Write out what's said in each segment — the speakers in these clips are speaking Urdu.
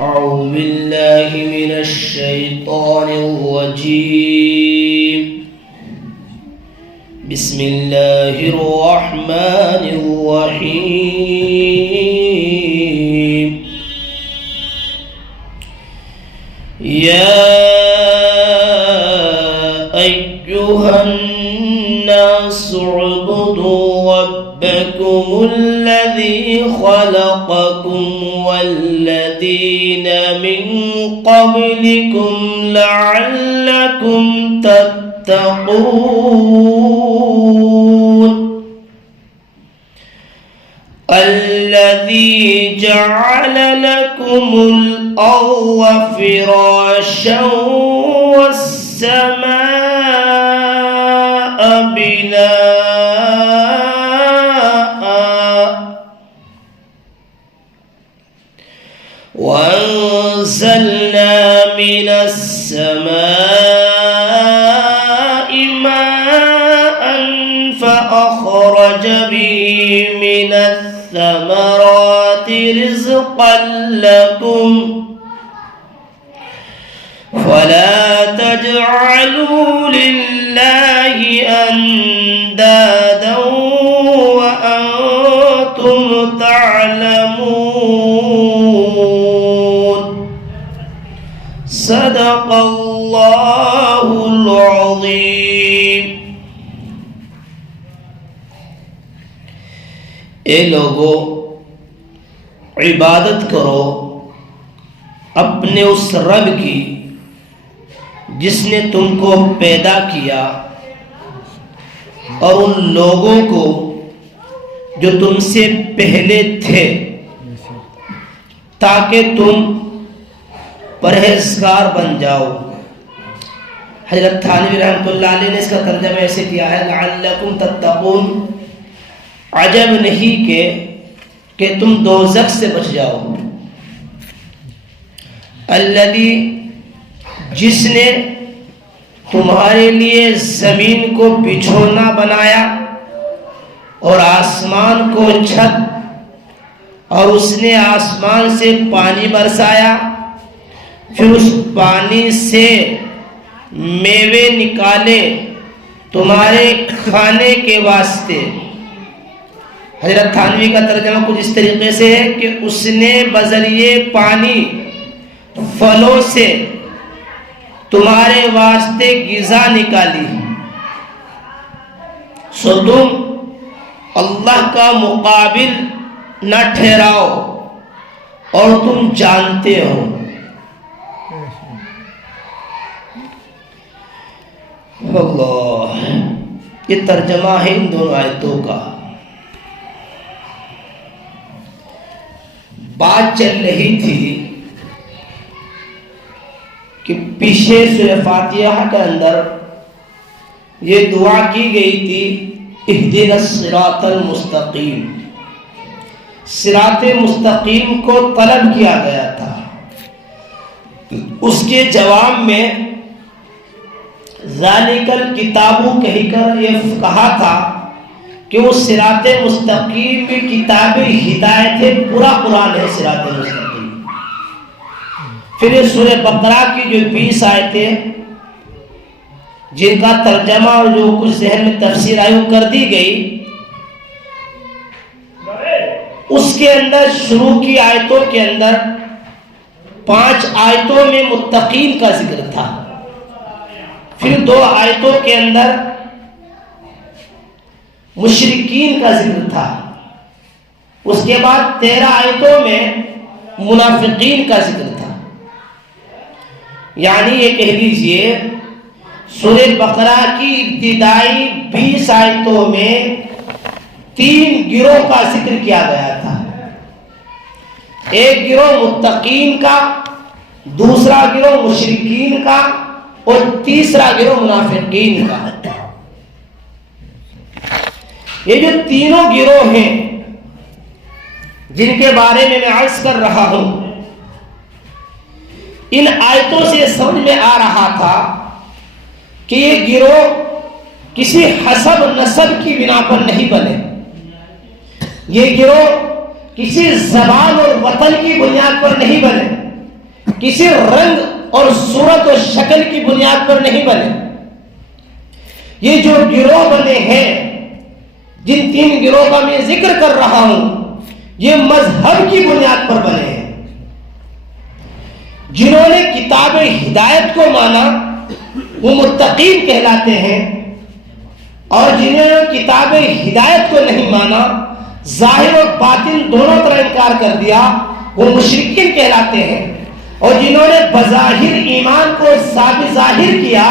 أعوذ بالله من الشيطان الرجيم. بسم الله الرحمن الرحيم. يا أيها الناس اعبدوا ربكم الذي خلقكم والذين من قبلكم لعلكم تتقون. الذي جعل لكم الأرض فراشا والسماء بناء وأنزلنا من السماء ماء فأخرج به من الثمرات رزقا لكم فلا تجعلوا لله أندادا وأنتم تعلمون. صدق الله العظيم. اے لوگو، عبادت کرو اپنے اس رب کی جس نے تم کو پیدا کیا اور ان لوگوں کو جو تم سے پہلے تھے، تاکہ تم پرہیزگار بن جاؤ. حضرت تھانوی رحمۃ اللہ علیہ نے اس کا ترجمہ ایسے کیا ہے: لعلکم تتقون. عجب نہیں کہ تم دوزخ سے بچ جاؤ. الذی، جس نے تمہارے لیے زمین کو بچھونا بنایا اور آسمان کو چھت، اور اس نے آسمان سے پانی برسایا، پھر اس پانی سے میوے نکالے تمہارے کھانے کے واسطے. حضرت تھانوی کا ترجمہ کچھ اس طریقے سے ہے کہ اس نے بذریعے پانی پھلوں سے تمہارے واسطے غذا نکالی. سو تم اللہ کا مقابل نہ ٹھہراؤ اور تم جانتے ہو. اللہ، یہ ترجمہ ہے ان دونوں آیتوں کا. بات چل رہی تھی کہ پیچھے سورہ فاتحہ کے اندر یہ دعا کی گئی تھی: اہدنا الصراط المستقیم. صراط مستقیم کو طلب کیا گیا تھا. اس کے جواب میں ذالک الکتاب کہہ کر یہ کہا تھا کہ وہ صراط مستقیم کی کتاب ہدایت ہے، پورا قرآن ہے صراط مستقیم. پھر یہ سورہ بقرہ کی جو 20 آیتیں جن کا ترجمہ اور جو کچھ ذہن میں تفسیر آئی وہ کر دی گئی، اس کے اندر شروع کی آیتوں کے اندر 5 آیتوں میں متقین کا ذکر تھا. پھر 2 آیتوں کے اندر مشرکین کا ذکر تھا. اس کے بعد 13 آیتوں میں منافقین کا ذکر تھا. یعنی یہ کہہ لیجئے سورہ بقرہ کی ابتدائی 20 آیتوں میں 3 گروہ کا ذکر کیا گیا تھا. ایک گروہ متقین کا، دوسرا گروہ مشرکین کا، اور تیسرا گروہ منافقین کا. یہ جو تینوں گروہ ہیں جن کے بارے میں عرض کر رہا ہوں، ان آیتوں سے سمجھ میں آ رہا تھا کہ یہ گروہ کسی حسب نسب کی بنا پر نہیں بنے. یہ گروہ کسی زبان اور وطن کی بنیاد پر نہیں بنے. کسی رنگ اور صورت و شکل کی بنیاد پر نہیں بنے. یہ جو گروہ بنے ہیں، جن 3 گروہ کا میں ذکر کر رہا ہوں، یہ مذہب کی بنیاد پر بنے ہیں. جنہوں نے کتاب ہدایت کو مانا وہ متقین کہلاتے ہیں، اور جنہوں نے کتاب ہدایت کو نہیں مانا، ظاہر اور باطن دونوں طرح انکار کر دیا، وہ مشرکین کہلاتے ہیں. اور جنہوں نے بظاہر ایمان کو ظاہر کیا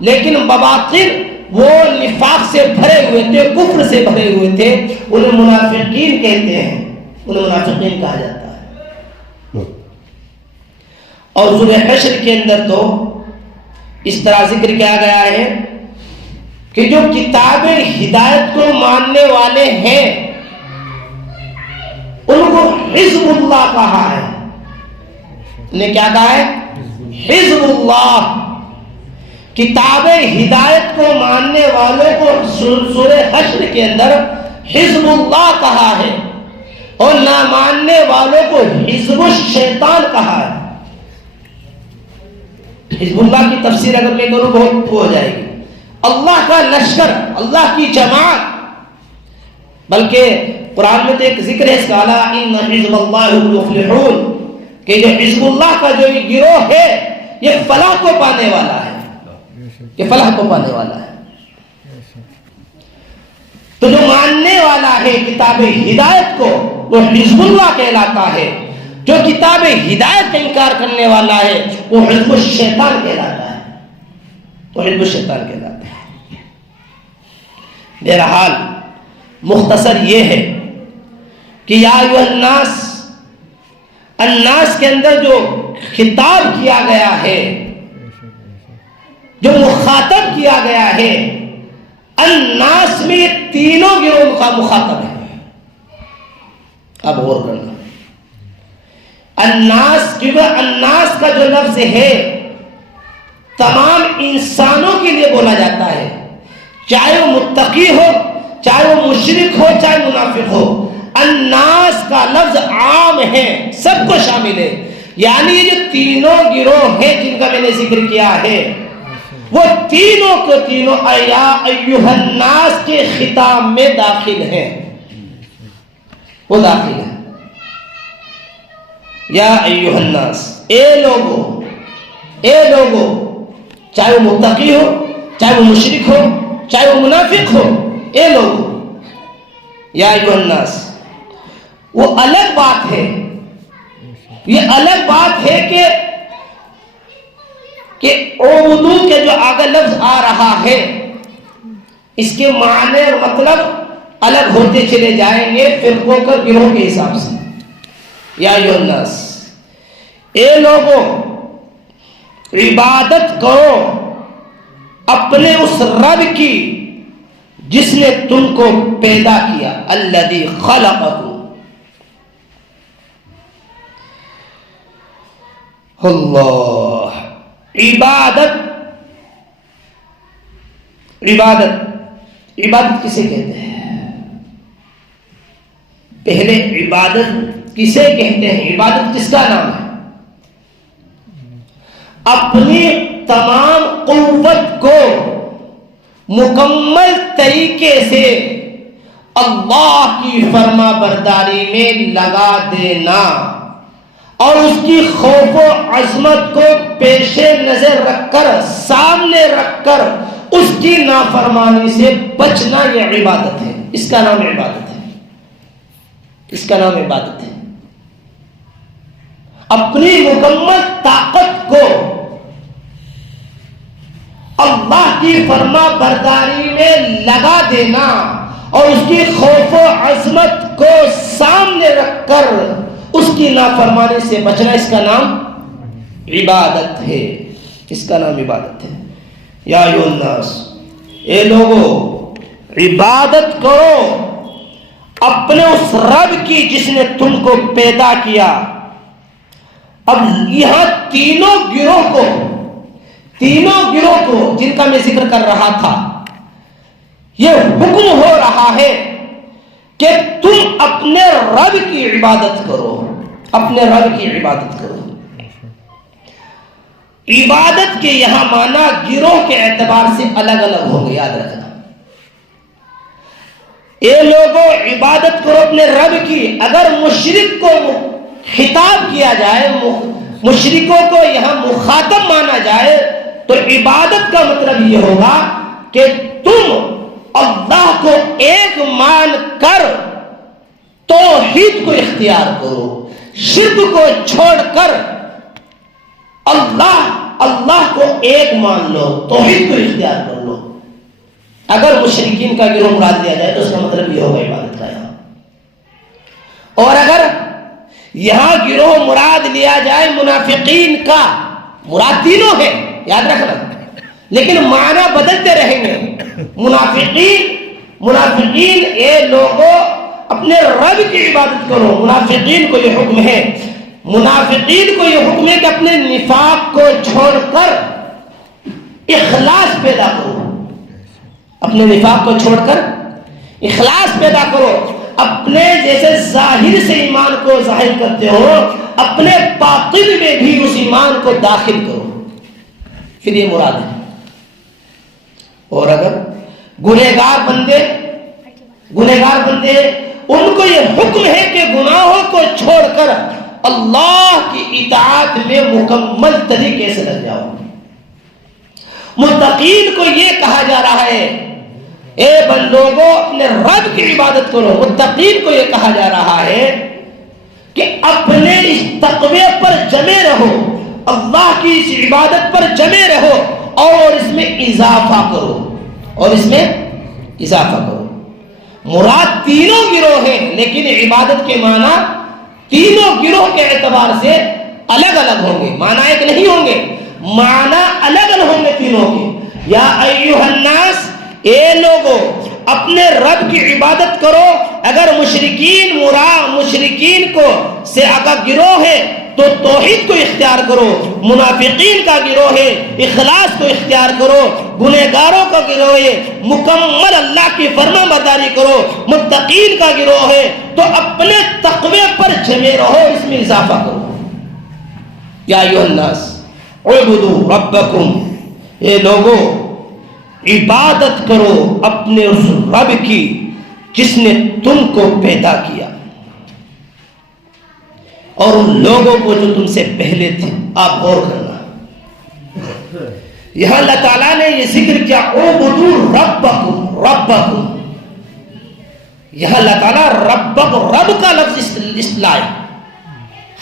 لیکن بباطن وہ نفاق سے بھرے ہوئے تھے، کفر سے بھرے ہوئے تھے، انہیں منافقین کہتے ہیں، انہیں منافقین کہا جاتا ہے. اور سورہ حشر کے اندر تو اس طرح ذکر کیا گیا ہے کہ جو کتاب ہدایت کو ماننے والے ہیں ان کو حزب اللہ کہا ہے. انہیں کیا کہا ہے؟ حزب اللہ. کتاب ہدایت کو ماننے والوں کو سورہ حشر کے اندر حزب اللہ کہا ہے، اور نہ ماننے والوں کو حزب الشیطان کہا ہے. حزب اللہ کی تفسیر اگر میں کروں بہت ہو جائے گی. اللہ کا لشکر، اللہ کی جماعت. بلکہ قرآن میں تو ایک ذکر ہے اس کا، الا ان حزب اللہ هم المفلحون، کہ جو حزب اللہ کا جو یہ گروہ ہے یہ فلاح کو پانے والا ہے، یہ فلاح کو پانے والا ہے. تو جو ماننے والا ہے کتاب ہدایت کو وہ حزب اللہ کہلاتا ہے، جو کتاب ہدایت کا انکار کرنے والا ہے وہ حزب الشیطان کہلاتا ہے، وہ حزب الشیطان کہلاتا ہے. بہرحال مختصر یہ ہے کہ یا ایھا الناس، الناس کے اندر جو خطاب کیا گیا ہے، جو مخاطب کیا گیا ہے، الناس میں یہ تینوں گروہ کا مخاطب ہے. اب غور کرنا، الناس، کیونکہ الناس کا جو لفظ ہے تمام انسانوں کے لیے بولا جاتا ہے، چاہے وہ متقی ہو، چاہے وہ مشرک ہو، چاہے منافق ہو. الناس کا لفظ عام ہے، سب کو شامل ہے. یعنی یہ جو تینوں گروہ ہیں جن کا میں نے ذکر کیا ہے وہ تینوں کے تینوں یا ایھا الناس کے خطاب میں داخل ہیں، وہ داخل ہیں. یا ایھا الناس، اے لوگو، اے لوگو، چاہے وہ متقی ہو، چاہے وہ مشرک ہو، چاہے وہ منافق ہو، اے لوگو. یا ایھا الناس وہ الگ بات ہے، یہ الگ بات ہے کہ اعبدو کے جو آگے لفظ آ رہا ہے اس کے معنی اور مطلب الگ ہوتے چلے جائیں گے فرقوں کا، گروہ کے حساب سے. یا ایھا الناس، اے لوگوں، عبادت کرو اپنے اس رب کی جس نے تم کو پیدا کیا، الذی خلقکم. اللہ، عبادت، عبادت، عبادت کسے کہتے ہیں؟ پہلے عبادت کسے کہتے ہیں؟ عبادت کس کا نام ہے؟ اپنی تمام قوت کو مکمل طریقے سے اللہ کی فرما برداری میں لگا دینا اور اس کی خوف و عظمت کو پیش نظر رکھ کر، سامنے رکھ کر اس کی نافرمانی سے بچنا، یہ عبادت ہے. اس کا نام عبادت ہے، اس کا نام عبادت ہے. اپنی مکمل طاقت کو اللہ کی فرما برداری میں لگا دینا اور اس کی خوف و عظمت کو سامنے رکھ کر اس کی نافرمانی سے بچنا، اس کا نام عبادت ہے، اس کا نام عبادت ہے. یا ایھا الناس، اے لوگو، عبادت کرو اپنے اس رب کی جس نے تم کو پیدا کیا. اب یہاں تینوں گروہ کو جن کا میں ذکر کر رہا تھا یہ حکم ہو رہا ہے کہ تم اپنے رب کی عبادت کرو، اپنے رب کی عبادت کرو. عبادت کے یہاں معنی گروہ کے اعتبار سے الگ الگ ہوں گے، یاد رکھنا۔ اے لوگوں عبادت کرو اپنے رب کی، اگر مشرک کو خطاب کیا جائے، مشرکوں کو یہاں مخاطب مانا جائے تو عبادت کا مطلب یہ ہوگا کہ تم اللہ کو ایک مان کر توحید کو اختیار کرو، شرک کو چھوڑ کر اللہ کو ایک مان لو، توحید کو اختیار کر لو۔ اگر مشرکین کا گروہ مراد لیا جائے تو اس کا مطلب یہ ہوگا عبادت کا یہاں۔ اور اگر یہاں گروہ مراد لیا جائے منافقین کا، مراد تینوں ہے، یاد رکھنا، لیکن معنی بدلتے رہیں گے۔ منافقین اے لوگوں اپنے رب کی عبادت کرو، منافقین کو یہ حکم ہے، منافقین کو یہ حکم ہے کہ اپنے نفاق کو چھوڑ کر اخلاص پیدا کرو، اپنے نفاق کو چھوڑ کر اخلاص پیدا کرو، اپنے جیسے ظاہر سے ایمان کو ظاہر کرتے ہو اپنے باطن میں بھی اس ایمان کو داخل کرو، پھر یہ مراد ہے۔ اور اگر گنہگار بندے ان کو یہ حکم ہے کہ گناہوں کو چھوڑ کر اللہ کی اطاعت میں مکمل طریقے سے لگ جاؤ۔ متقین کو یہ کہا جا رہا ہے اے بندوگو اپنے رب کی عبادت کرو، متقین کو یہ کہا جا رہا ہے کہ اپنے اس تقوی پر جمے رہو، اللہ کی اس عبادت پر جمے رہو اور اس میں اضافہ کرو، مراد تینوں گروہ ہیں لیکن عبادت کے معنی تینوں گروہ کے اعتبار سے الگ الگ ہوں گے، معنی ایک نہیں ہوں گے، معنی الگ الگ ہوں گے تینوں کے۔ یا ایھا الناس، اے لوگو اپنے رب کی عبادت کرو، اگر مشرکین کو سے اگر گروہ ہے تو توحید کو اختیار کرو، منافقین کا گروہ ہے اخلاص کو اختیار کرو، گنہگاروں کا گروہ ہے مکمل اللہ کی فرما برداری کرو، متقین کا گروہ ہے تو اپنے تقوی پر جمے رہو، اس میں اضافہ کرو۔ یا ایھا الناس اعبدوا ربکم، اے لوگوں عبادت کرو اپنے اس رب کی جس نے تم کو پیدا کیا اور ان لوگوں کو جو تم سے پہلے تھے۔ آپ غور کرنا، یہاں اللہ تعالیٰ نے یہ ذکر کیا اعبدوا ربکم، یہاں اللہ تعالیٰ رب کا لفظ اصطلاح ہے،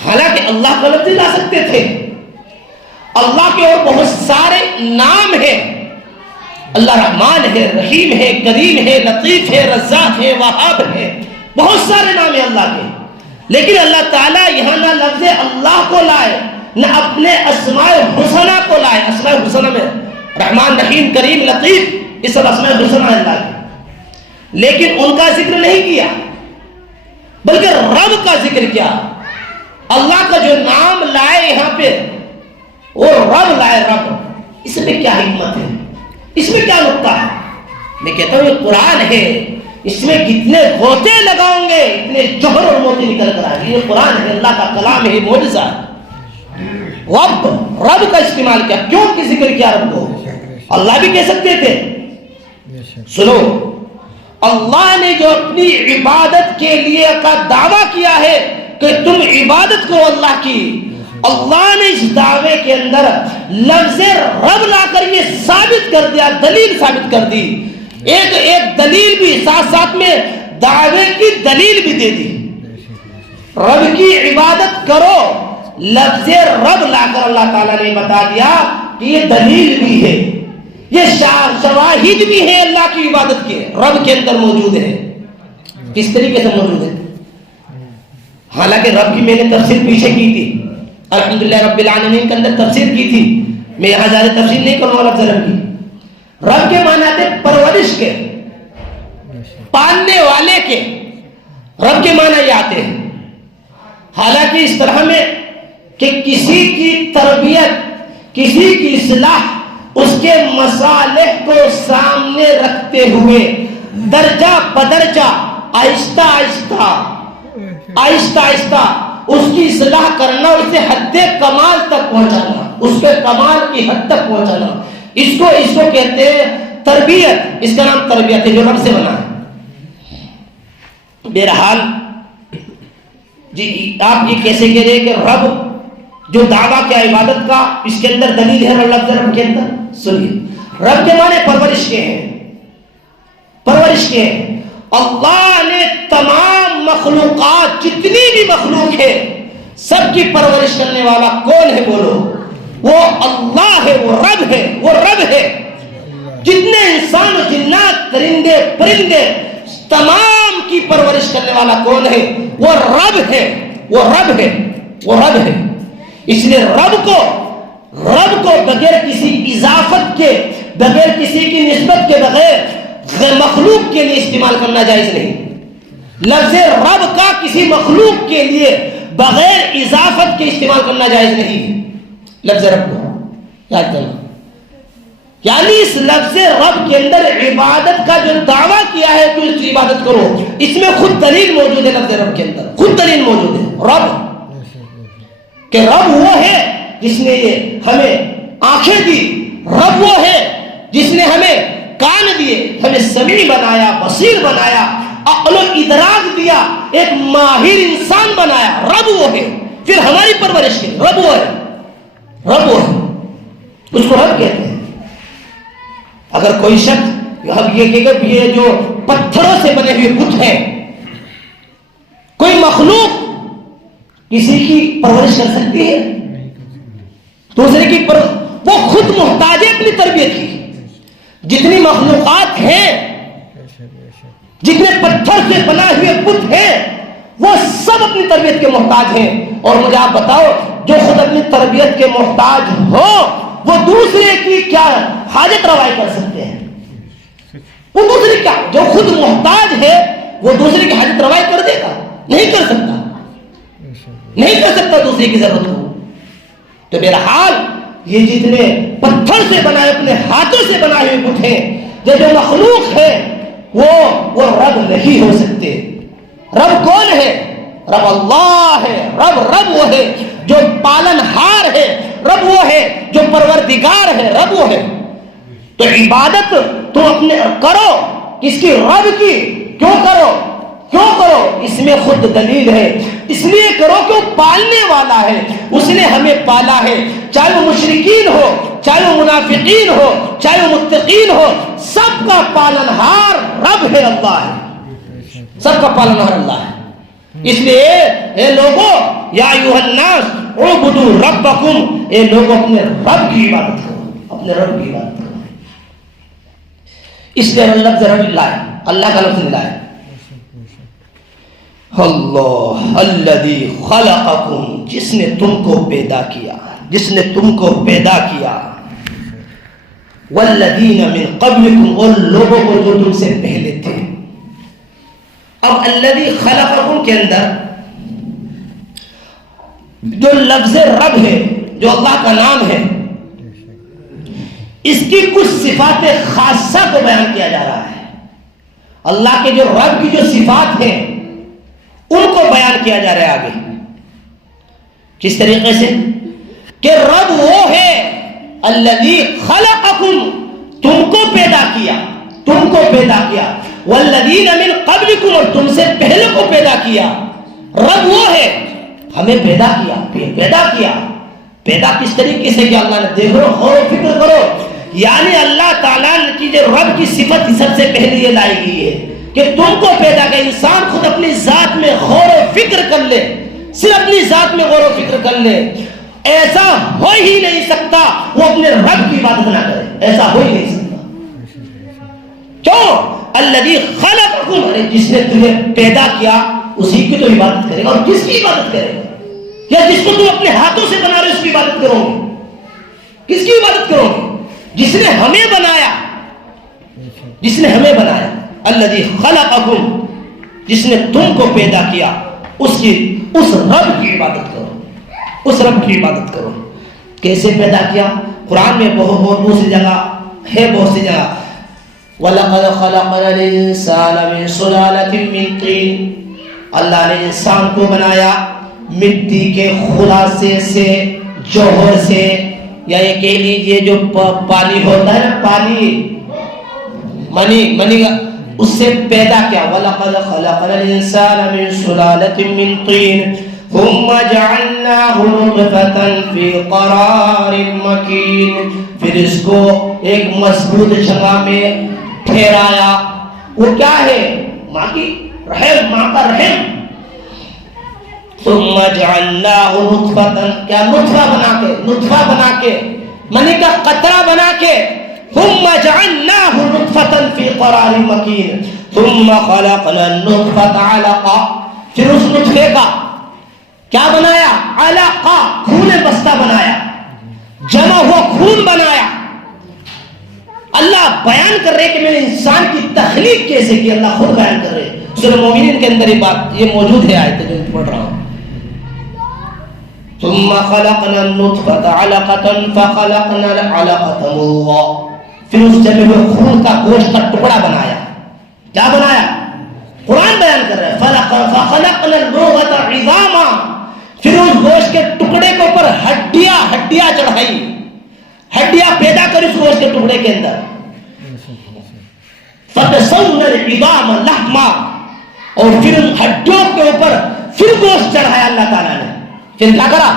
حالانکہ اللہ کا لفظ لا سکتے تھے۔ اللہ کے اور بہت سارے نام ہیں، اللہ رحمان ہے، رحیم ہے، کریم ہے، لطیف ہے، رزاق ہے، وہاب ہے، بہت سارے نام ہیں اللہ کے، لیکن اللہ تعالیٰ یہاں نہ لفظ اللہ کو لائے نہ اپنے اسماء الحسنہ کو لائے۔ اسماء الحسنہ میں رحمان، رحیم، کریم، لطیف، یہ سب اسماء الحسنہ اللہ کے، لیکن ان کا ذکر نہیں کیا بلکہ رب کا ذکر کیا۔ اللہ کا جو نام لائے یہاں پہ وہ رب لائے، رب، اس میں کیا حکمت ہے، اس میں کیا نکتہ ہے؟ میں کہتا ہوں یہ قرآن ہے، اس میں کتنے غوطے لگاؤں گے اتنے جوہر اور موتی نکل کر آئیں گے۔ یہ قرآن ہے، اللہ کا کلام ہے، معجزہ ہے۔ رب کا استعمال کیا، کیوں کی ذکر کیا رب کو؟ اللہ بھی کہہ سکتے تھے۔ سنو، اللہ نے جو اپنی عبادت کے لیے کا دعویٰ کیا ہے کہ تم عبادت کرو اللہ کی، اللہ نے اس دعوے کے اندر لفظ رب لا کر یہ ثابت کر دیا، دلیل ثابت کر دی، ایک دلیل بھی ساتھ میں دعوے کی دلیل بھی دے دی۔ رب کی عبادت کرو، لفظ رب لا کر اللہ تعالیٰ نے بتا دیا کہ یہ دلیل بھی ہے، یہ شواہد بھی ہے اللہ کی عبادت کے، رب کے اندر موجود ہے۔ کس طریقے سے موجود ہے؟ حالانکہ رب کی میں نے تفسیر پیچھے کی تھی، الحمدللہ رب العالمین کے اندر تفسیر کی تھی، میں یہاں زیادہ تفسیر نہیں کروں گا لفظ رب کی۔ رب کے معنی آتے پرورش کے، پالنے والے کے، رب کے معنی یہ آتے ہیں۔ حالانکہ اس طرح میں کہ کسی کی تربیت، کسی کی اصلاح، اس کے مصالح کو سامنے رکھتے ہوئے درجہ بدرجہ آہستہ آہستہ اس کی اصلاح کرنا، اسے حد کمال تک پہنچانا، اس کے کمال کی حد تک پہنچانا، اس کو کہتے ہیں تربیت. اس کا نام تربیت ہے جو رب سے بنا ہے. بہرحال جی آپ یہ کیسے کہہ رہے کہ رب جو دعویٰ کیا عبادت کا، اس کے اندر دلیل ہے لفظ رب کے اندر؟ سنیے، رب کے معنی پرورش کے ہیں، پرورش کے ہیں. اللہ نے تمام مخلوقات، جتنی بھی مخلوق ہے، سب کی پرورش کرنے والا کون ہے؟ بولو. وہ اللہ ہے، وہ رب ہے، وہ رب ہے. جتنے انسان و جنات، درندے پرندے، تمام کی پرورش کرنے والا کون ہے؟ وہ رب ہے، وہ رب ہے، وہ رب ہے. اس لیے رب کو بغیر کسی اضافت کے، بغیر کسی کی نسبت کے، بغیر مخلوق کے لیے استعمال کرنا جائز نہیں. لفظ رب کا کسی مخلوق کے لیے بغیر اضافت کے استعمال کرنا جائز نہیں. لفظ رب کو یاد کرنا، یعنی اس لفظ رب کے اندر عبادت کا جو دعویٰ کیا ہے تو اس کی عبادت کرو، اس میں خود دلیل موجود ہے. لفظ رب کے اندر خود دلیل موجود ہے. رب کہ رب وہ ہے جس نے یہ ہمیں آنکھیں دی، رب وہ ہے جس نے ہمیں کان دیے، ہمیں سمیع بنایا، بصیر بنایا، عقل و ادراک دیا، ایک ماہر انسان بنایا. رب وہ ہے. پھر ہماری پرورش کی رب وہ ہے، رب وہ ہے، اس کو رب کہتے ہیں. اگر کوئی شخص یہ کہ یہ جو پتھروں سے بنے ہوئے بت ہیں، کوئی مخلوق کسی کی پرورش کر سکتی ہے؟ دوسرے کی وہ خود محتاج ہے اپنی تربیت کی. جتنی مخلوقات ہیں، جتنے پتھر سے بنا ہوئے بت ہیں، وہ سب اپنی تربیت کے محتاج ہیں. اور مجھے آپ بتاؤ، جو خود اپنی تربیت کے محتاج ہو وہ دوسرے کی کیا حاجت روائی کر سکتے ہیں؟ وہ دوسرے کیا، جو خود محتاج ہے وہ دوسرے کی حاجت روائی کر دے گا؟ نہیں کر سکتا، نہیں کر سکتا دوسرے کی ضرورت کو. تو بہرحال یہ جتنے پتھر سے بنائے، اپنے ہاتھوں سے بنائے ہوئے بت ہیں، جو مخلوق ہے وہ رب نہیں ہو سکتے. رب کون ہے؟ رب اللہ ہے. رب وہ ہے جو پالن ہار ہے، رب وہ ہے جو پروردگار ہے، رب وہ ہے. تو عبادت تم اپنے کرو، کس کی؟ رب کی. کیوں کرو؟ اس میں خود دلیل ہے. اس لیے کرو کہ وہ پالنے والا ہے، اس نے ہمیں پالا ہے. چاہے وہ مشرکین ہو، چاہے وہ منافقین ہو، چاہے وہ متقین ہو، سب کا پالنہار رب ہے، اللہ ہے. سب کا پالنہار اللہ ہے. اس لیے اے لوگوں، یا ایھا الناس اعبدوا ربکم، اے لوگوں اپنے رب کی عبادت کرو، اپنے رب کی عبادت کرو. اس لیے لفظ رب لائے، اللہ کا لفظ لائے. اللہ الذی خلقکم، جس نے تم کو پیدا کیا، جس نے تم کو پیدا کیا. والذین من قبلکم، اور لوگوں کو جو تم سے پہلے تھے. اب الذی خلقکم کے اندر جو لفظ رب ہے، جو اللہ کا نام ہے، اس کی کچھ صفات خاصہ کو بیان کیا جا رہا ہے. اللہ کے جو رب کی جو صفات ہیں ان کو بیان کیا جا رہا ہے آگے. کس طریقے سے؟ کہ رب وہ ہے الذی خلقکم، تم کو پیدا کیا، تم کو پیدا کیا. والذین من قبلکم، اور تم سے پہلے کو پیدا کیا. رب وہ ہے ہمیں پیدا کیا. پیدا کس طریقے سے کیا؟ اللہ نے، دیکھو، غور و فکر کرو. یعنی اللہ تعالیٰ نے چیزیں رب کی صفت سب سے پہلے یہ لائی گئی ہے کہ تم کو پیدا کیا. انسان خود اپنی ذات میں غور و فکر کر لے، صرف اپنی ذات میں غور و فکر کر لے. ایسا ہو ہی نہیں سکتا وہ اپنے رب کی عبادت نہ کرے، ایسا ہو ہی نہیں سکتا. کیوں؟ الذی خلقکم، جس نے تمہیں پیدا کیا اسی کی تو عبادت کرے گا. اور کس کی عبادت کرے گا؟ یا جس کو تم اپنے ہاتھوں سے بنا رہے اس کی عبادت کرو گے؟ کس کی عبادت کرو گے؟ جس نے ہمیں بنایا، جس نے ہمیں بنایا. الذی خلقکم، جس نے تم کو پیدا کیا، اس رب کی عبادت کرو، اس رب کی عبادت کرو. کیسے پیدا کیا؟ قرآن میں بہت سی جگہ ہے، بہت سی جگہ. وَلَقَدْ خَلَقْنَا الْإِنسَانَ مِنْ سُلَالَةٍ مِنْ طِينٍ، اللہ نے انسان کو بنایا مٹی کے خلاصے سے، جوہر سے. یا یہ کہہ لیجئے جو پانی ہوتا ہے نا، پانی منی اس سے پیدا کیا. وَلَقَدْ خَلَقْنَا الْإِنسَانَ مِنْ سُلَالَةٍ مِنْ طِينٍ ثُمَّ جَعَلْنَاهُ نُطْفَةً فِي قَرَارٍ مَكِينٍ. پھر اس کو ایک مضبوط جگہ میں ٹھہرایا. وہ کیا ہے؟ ماں کی رحم، ماں کا رحم. ثم جعلناه نطفة، کیا نطفہ بنا کے منی کا قطرہ بنا کے. ثم جعلناه نطفة في قرار مكين ثم خلقنا النطفة علقة. پھر اس نطفے کا کیا بنایا؟ علقہ، خون بستہ بنایا، جمع ہوا خون بنایا. اللہ بیان کر رہے کہ میں نے انسان کی تخلیق کیسے کی. اللہ خود بیان کر رہے. سورہ مومنین کے اندر یہ بات یہ موجود ہے، آیت جو پڑھ رہا ہوں. ثم خلقنا النطفة علقة فخلقنا العلقة مضغة. پھر اس جمع ہوئے خون کا گوشت کا ٹکڑا بنایا. کیا بنایا؟ قرآن بیان کر رہا ہے. فخلقنا المضغة عظاما. پھر اس گوشت کے ٹکڑے کے اوپر ہڈیاں چڑھائی، ہڈیاں پیدا کر اس گوشت کے ٹکڑے کے اندر. فکسونا العظام لحما. اور پھر ان ہڈیوں کے اوپر پھر گوشت چڑھایا اللہ تعالیٰ نے. پھر کیا کرا؟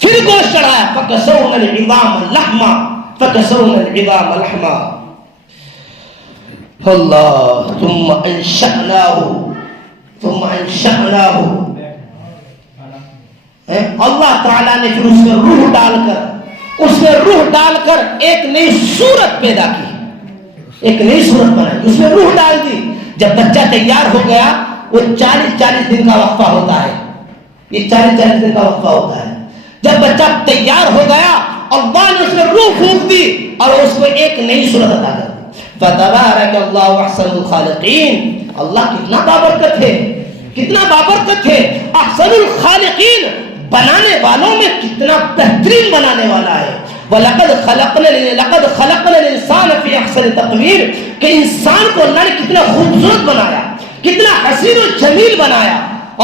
پھر گوشت چڑھایا. فکسونا العظام لحما فکسونا العظام لحما. اللہ. ثم انشأناه اللہ تعالیٰ نے پھر اس میں روح ڈال کر ایک نئی صورت پیدا کی، ایک نئی صورت بنائی، اس میں روح ڈال دی. جب بچہ تیار ہو گیا، وہ 40 دن کا وقفہ ہوتا ہے. یہ 40 دن کا وقفہ ہوتا ہے. جب بچہ تیار ہو گیا، اللہ نے اس میں روح پھونک دی اور اس کو ایک نئی صورت عطا کر دی. فتبارک اللہ احسن الخالقین. اللہ کتنا بابرکت ہے، کتنا بابرکت ہے. احسن الخالقین، بنانے والوں میں کتنا بہترین بنانے والا ہے. وَلَقَدْ خَلَقْنَا الْإِنسَانَ فِي أَحْسَنِ تَقْوِيمٍ. کہ انسان کو اللہ نے کتنا خوبصورت بنایا، کتنا حسین و جمیل بنایا.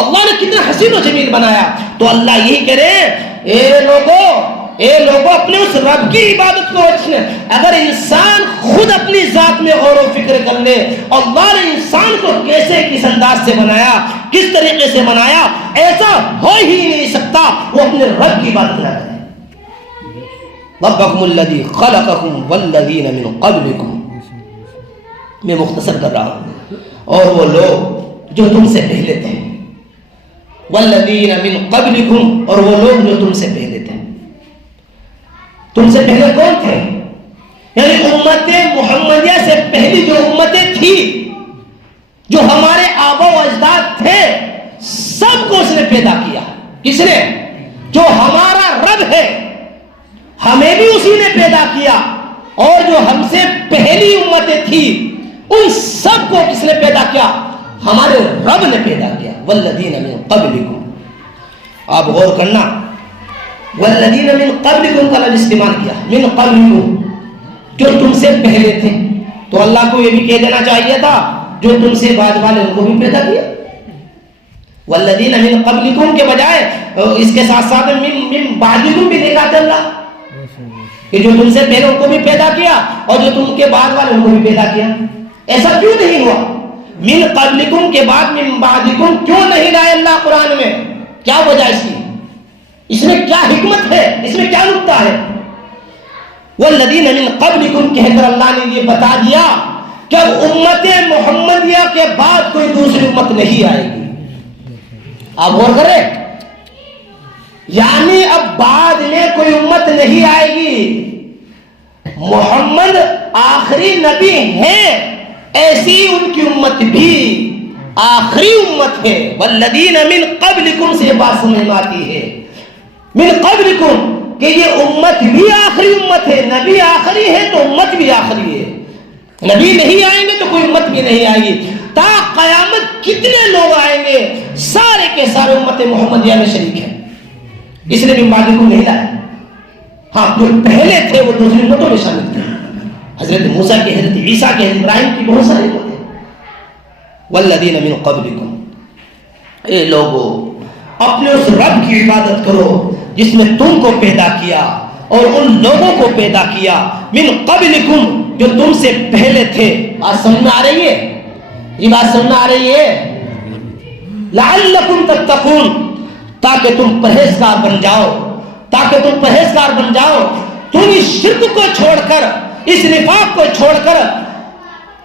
اللہ نے کتنا حسین و جمیل بنایا. تو اللہ یہی کہہ رہے ہیں، اے لوگوں اپنے اس رب کی عبادت کو اچھنے. اگر انسان خود اپنی ذات میں غور و فکر کر لے، اللہ نے انسان کو کیسے کس انداز سے بنایا، کس طریقے سے بنایا، ایسا ہو ہی نہیں سکتا وہ اپنے رب کی عبادت نہ کرے. ربکم الذی خلقکم والذین من قبلکم. میں مختصر کر رہا ہوں. اور وہ لوگ جو تم سے پہلے تھے، والذین من قبلکم، اور وہ لوگ جو تم سے پہلے تھے. تم سے پہلے کون تھے؟ یعنی امت محمدیہ سے پہلی جو امتیں تھی، جو ہمارے آبا و اجداد تھے، سب کو اس نے پیدا کیا. کس نے؟ جو ہمارا رب ہے، ہمیں بھی اسی نے پیدا کیا. اور جو ہم سے پہلی امتیں تھی، ان سب کو کس نے پیدا کیا؟ ہمارے رب نے پیدا کیا. والذین من قبلکم. آپ غور کرنا، والذین من قبلکم کا لفظ استعمال کیا. من قبلکم، جو تم سے پہلے تھے. تو اللہ کو یہ بھی کہہ دینا چاہیے تھا جو تم سے بعد والے ان کو بھی پیدا کیا. والذین من قبلکم کے بجائے اس کے ساتھ ساتھ من بعدکم بھی دیکھا تھا اللہ، کہ جو تم سے پہلے ان کو بھی پیدا کیا اور جو تم کے بعد والے ان کو بھی پیدا کیا. ایسا کیوں نہیں ہوا؟ من قبلکم کے بعد من بعدکم کیوں نہیں لائے اللہ قرآن میں؟ کیا وجہ اس کی؟ اس میں کیا حکمت ہے؟ اس میں کیا نکتہ ہے؟ والذین من قبلکم کہہ کر اللہ نے یہ بتا دیا کہ امت محمدیہ کے بعد کوئی دوسری امت نہیں آئے گی. آپ غور کریں، یعنی اب بعد میں کوئی امت نہیں آئے گی. محمد آخری نبی ہیں، ایسی ان کی امت بھی آخری امت ہے. والذین من قبلکم سے بات سمجھ میں آتی ہے. من قبلکم کہ یہ امت بھی آخری امت ہے. نبی آخری ہے تو امت بھی آخری ہے. نبی نہیں آئیں گے تو کوئی امت بھی نہیں آئے گی. تا قیامت کتنے لوگ آئیں گے، سارے کے سارے امت محمدیہ میں شریک ہیں. اس لیے من بعدکم نہیں لائے. ہاں، جو پہلے تھے وہ دوسری امتوں میں شامل تھے. حضرت موسیٰ کی، حضرت عیسیٰ کی، حضرت ابراہیم کی بہت ساری امتیں. والذین من قبلکم، اے لوگو اپنے اس رب کی عبادت کرو جس نے تم کو پیدا کیا. اور ان لوگوں کو پیدا کیا من قبلکم جو تم سے پہلے تھے. بات سمجھ میں آ رہی ہے؟ یہ بات سمجھ میں آ رہی ہے؟ لعلکم تتقون تاکہ تم پرہیزگار بن جاؤ، تاکہ تم پرہیزگار بن جاؤ. تم اس شرک کو چھوڑ کر، اس نفاق کو چھوڑ کر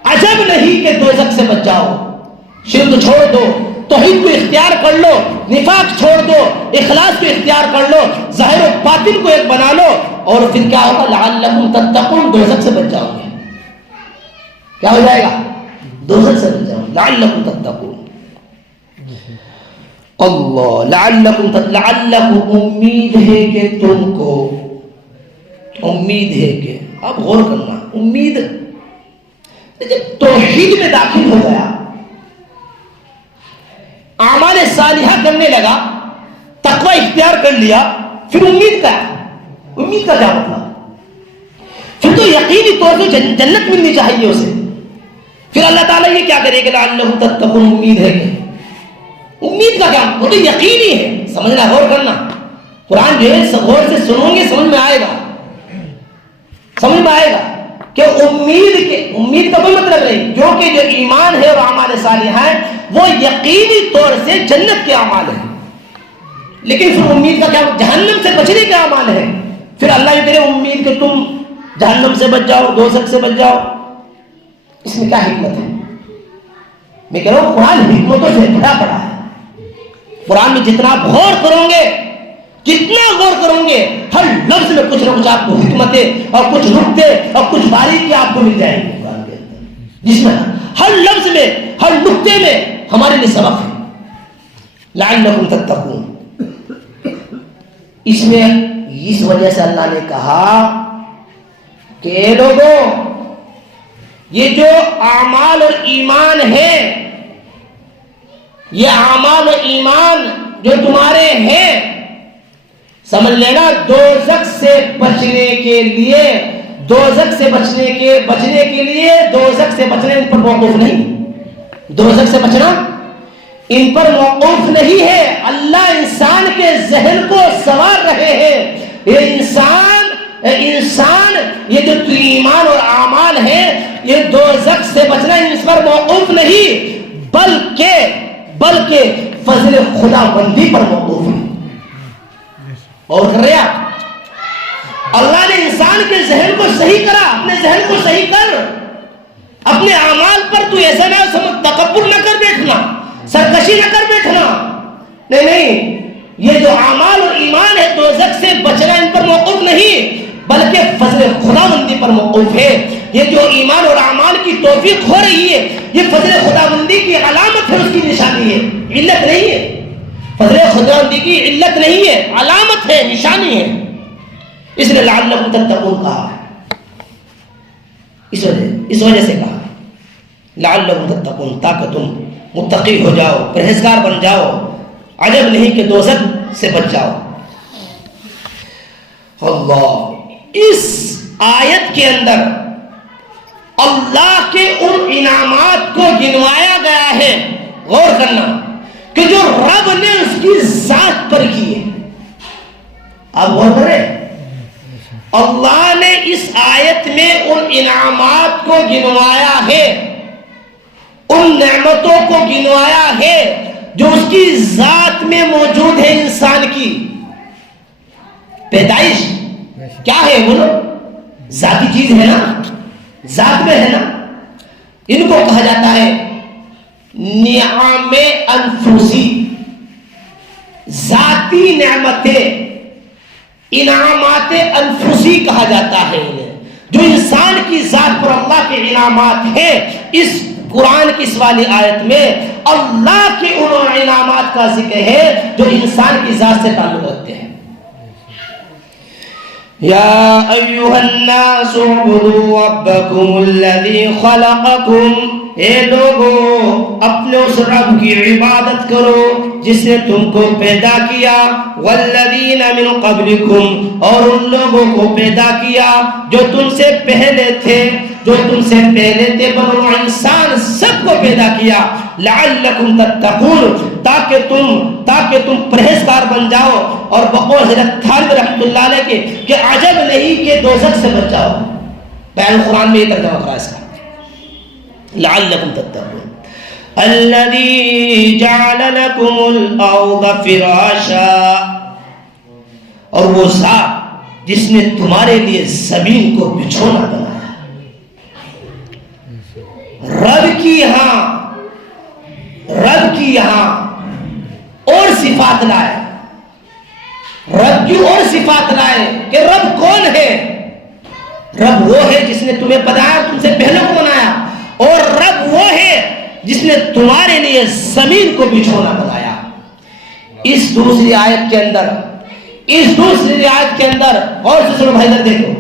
عجب نہیں کہ دوزخ سے بچ جاؤ. شرک چھوڑ دو، توحید کو اختیار کر لو، نفاق چھوڑ دو، اخلاص کو اختیار کر لو، ظاہر و باطن کو ایک بنا لو، اور پھر کیا ہوگا؟ لعلکم تتقون، دوزخ سے بچ جاؤ گے. کیا ہو جائے گا؟ دوزخ سے بچ جاؤ گے. لعلکم تتقون. اللہ لعلکم امید ہے کہ تم کو، امید ہے کہ، اب غور کرنا، امید جب توحید میں داخل ہو گیا، اعمال صالحہ کرنے لگا، تقوی اختیار کر لیا، پھر امید کا ہے؟ امید کا کیا مطلب؟ پھر تو یقینی طور سے جنت ملنی چاہیے اسے. پھر اللہ تعالیٰ یہ کیا کرے گا؟ لعلکم تتقون، امید ہے کہ. امید کا کیا؟ وہ تو یقینی ہے. سمجھنا، غور کرنا. قرآن جو ہے غور سے سنو گے سمجھ میں آئے گا، سمجھ میں آئے گا کہ امید کا کوئی مطلب نہیں. جو کہ جو ایمان ہے اور اعمال صالحہ ہیں وہ یقینی طور سے جنت کے اعمال ہیں. لیکن پھر امید کا کیا؟ جہنم سے بچنے کے اعمال ہیں. پھر اللہ یہ کرے امید کہ تم جہنم سے بچ جاؤ، دوزخ سے بچ جاؤ. اس میں کیا حکمت ہے؟ میں کہہ رہا ہوں قرآن حکمتوں سے بھرا پڑا ہے. قرآن میں جتنا آپ غور کرو گے، جتنا غور کرو گے، ہر لفظ میں کچھ نہ کچھ آپ کو حکمتیں اور کچھ نقطے اور کچھ باریکی آپ کو مل جائیں گے قرآن کے اندر، جس میں ہر لفظ میں، ہر نقطے میں ہمارے لیے سبق ہے. لعلکم تتقون. اس میں اس وجہ سے اللہ نے کہا کہ لوگوں، یہ جو اعمال اور ایمان ہے، یہ اعمال و ایمان جو تمہارے ہیں، سمجھ لینا دوزخ سے بچنے کے لیے، دوزخ سے بچنے کے لیے دوزخ سے بچنے ان پر موقوف نہیں. دوزخ سے بچنا ان پر موقوف نہیں ہے. اللہ انسان کے ذہن کو سنوار رہے ہیں. یہ انسان یہ جو ایمان اور اعمال ہیں، یہ دوزخ سے بچنا ان پر موقوف نہیں، بلکہ فضل خدا بندی پر موقوف ہے. اور کر رہے آپ، اللہ نے انسان کے ذہن کو صحیح کرا. اپنے ذہن کو صحیح کر، اپنے اعمال پر تو ایسا نہ سمجھ، تکبر نہ کر بیٹھنا، سرکشی نہ کر بیٹھنا. نہیں، یہ جو اعمال اور ایمان ہے دوزخ سے بچنا ان پر موقوف نہیں، بلکہ فضل خدا بندی پر موقوف ہے. یہ جو ایمان اور اعمال کی توفیق ہو رہی ہے، یہ فضل خدا بندی کی علامت ہے، اس کی نشانی ہے، علت نہیں ہے. فضل خدا بندی کی علت نہیں ہے، علامت ہے، نشانی ہے. اس لیے لعلکم تتقون کہا، اس وجہ سے کہا لعلکم تتقون، تاکہ تم متقی ہو جاؤ، پرہیزگار بن جاؤ. عجب نہیں کہ دوزخ سے بچ جاؤ. اللہ، اس آیت کے اندر اللہ کے ان انعامات کو گنوایا گیا ہے. غور کرنا کہ جو رب نے اس کی ذات پر کی ہے. آپ غور کریں، اللہ نے اس آیت میں ان انعامات کو گنوایا ہے، ان نعمتوں کو گنوایا ہے جو اس کی ذات میں موجود ہے. انسان کی پیدائش کیا ہے؟ بولو، ذاتی چیز ہے نا، ذات میں ہے نا. ان کو کہا جاتا ہے نعم انفسی، ذاتی نعمتیں، انعامات انفسی کہا جاتا ہے انہیں. جو انسان کی ذات پر اللہ کے انعامات ہیں، اس قرآن کی اس والی آیت میں اللہ کے ان انعامات کا ذکر ہے جو انسان کی ذات سے تعلق رکھتے ہیں. یا ایھا الناس اعبدوا ربکم الذی خلقکم، اے لوگو اپنے اس رب کی عبادت کرو جس نے تم کو پیدا کیا، والذین من قبلکم، اور ان لوگوں کو پیدا کیا جو تم سے پہلے تھے، جو تم سے پہلے تھے بنو انسان سب کو پیدا کیا لعلکم تتقون تاکہ تم پرہیزگار بن جاؤ. اور بقول حضرت تھانوی رحمۃ اللہ علیہ کے کہ عجب نہیں کہ دوزخ سے بچ جاؤ. بیان قرآن میں یہ ترجمہ کرا اس کا لعلکم تتقون. الذی جعل لکم الارض فراشا، اور وہ ذات جس نے تمہارے لیے زمین کو بچھونا بنایا. رب کی یہاں اور صفات لائے، رب کی اور صفات لائے کہ رب کون ہے. رب وہ ہے جس نے تمہیں بنایا، تم سے پہلے کو بنایا. اور رب وہ ہے جس نے تمہارے لیے زمین کو بچھونا بنایا. اس دوسری آیت کے اندر اور سنو بھائی ادھر دیکھو،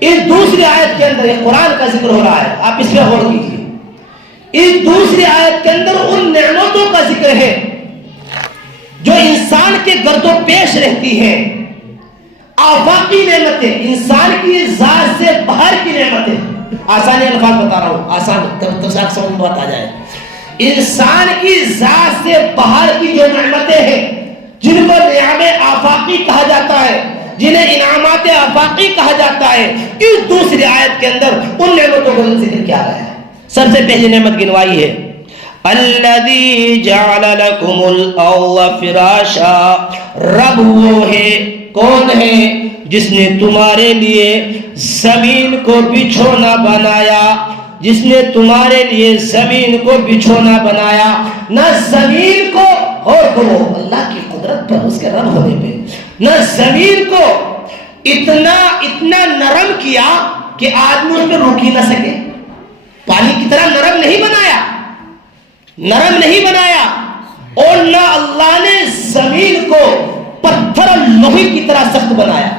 اس دوسری آیت کے اندر یہ قرآن کا ذکر ہو رہا ہے، آپ اس پہ غور کیجیے. اس دوسری آیت کے اندر ان نعمتوں کا ذکر ہے جو انسان کے گرد و پیش رہتی ہیں. آفاقی نعمتیں، انسان کی ذات سے باہر کی نعمتیں. آسانی الفاظ بتا رہا ہوں، آسان تب سمجھ میں بات آ جائے. انسان کی ذات سے باہر کی جو نعمتیں ہیں جن کو نعم آفاقی کہا جاتا ہے، جنہیں انعامات آفاقی کہا جاتا ہے، اس دوسری آیت کے اندر ان نعمتوں کو ذکر کیا گیا ہے. سب سے پہلی نعمت گنوائی ہے الذی جعل لکم الارض فراشا. رب وہ ہے، کون ہے؟ جس نے تمہارے لیے زمین کو بچھونا بنایا. جس نے تمہارے لیے زمین کو بچھونا بنایا. نہ زمین کو، اور کرو اللہ کی قدرت پر، اس کے رب ہونے پہ، نہ زمین کو اتنا نرم کیا کہ آدمی اس پہ رک ہی نہ سکے. پانی کی طرح نرم نہیں بنایا. اور نہ اللہ نے زمین کو پتھر اور لوہے کی طرح سخت بنایا.